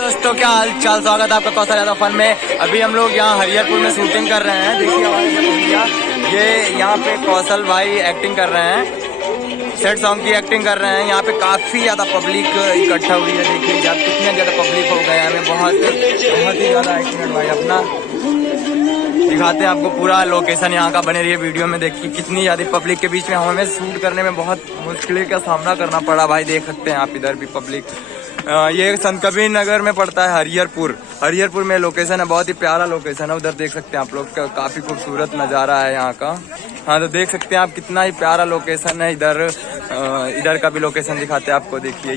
दोस्तों क्या हाल चाल, स्वागत है आपका कौशल यादव फन में। अभी हम लोग यहाँ हरिहरपुर में शूटिंग कर रहे हैं। देखिए हमारे भैया, ये यहाँ पे कौशल भाई एक्टिंग कर रहे हैं, सेट सॉन्ग की एक्टिंग कर रहे हैं। यहाँ पे काफी ज्यादा पब्लिक इकट्ठा हुई है। देखिए आप कितने ज्यादा पब्लिक हो गए हैं। हमें बहुत ही ज्यादा एक्सीडेंट भाई अपना दिखाते हैं आपको पूरा लोकेशन यहाँ का। बने रहिए वीडियो में। देखिए कितनी ज्यादा पब्लिक के बीच में हमें शूट करने में बहुत मुश्किल का सामना करना पड़ा भाई। देख सकते हैं आप इधर भी पब्लिक। ये संत कबीर नगर में पड़ता है हरिहरपुर में लोकेशन है। बहुत ही प्यारा लोकेशन है। उधर देख सकते हैं आप लोग, काफी खूबसूरत नज़ारा है यहाँ का। हाँ तो देख सकते हैं आप कितना ही प्यारा लोकेशन है। इधर का भी लोकेशन दिखाते हैं आपको। देखिए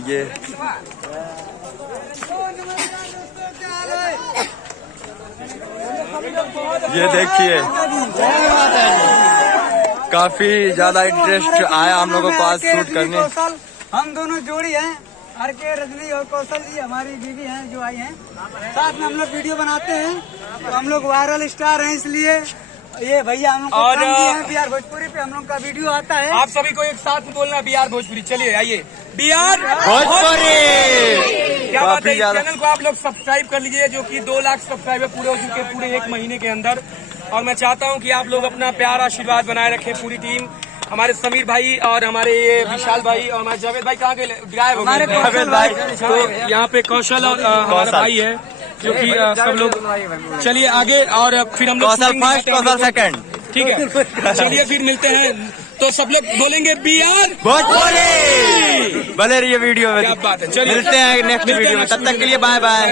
ये देखिए काफी ज्यादा इंटरेस्ट आया हम लोगों को आज शूट करने। हम दोनों जोड़ी हैं, आर के रजनी और कौशल जी हमारी बीवी हैं जो आई हैं। साथ में हम लोग वीडियो बनाते हैं, तो हम लोग वायरल स्टार हैं, इसलिए ये भैया हम लोग को काम दिए हैं। बिहार भोजपुरी पे हम लोग का वीडियो आता है। आप सभी को एक साथ में बोलना बिहार भोजपुरी। चलिए आइए, बिहार भोजपुरी। क्या बात है। इस चैनल को आप लोग सब्सक्राइब कर लीजिए, जो कि 2 लाख सब्सक्राइबर पूरे हो चुके पूरे 1 महीने के अंदर। और मैं चाहता हूं कि आप लोग अपना प्यार आशीर्वाद बनाए रखें। पूरी टीम, हमारे समीर भाई और हमारे विशाल भाई और हमारे जावेद भाई कहाँ के गायब हो गए? जावेद भाई तो यहाँ पे कौशल और हमारा भाई है, जो कि सब लोग। चलिए आगे, और फिर हम लोग कौशल फर्स्ट, कौशल सेकंड। ठीक है, चलिए फिर मिलते हैं। तो सब लोग बोलेंगे बिहार भोजपुरी। बने रहिए वीडियो में। क्या बात है। चलिए मिलते हैं नेक्स्ट वीडियो में। तब तक के लिए बाय बाय।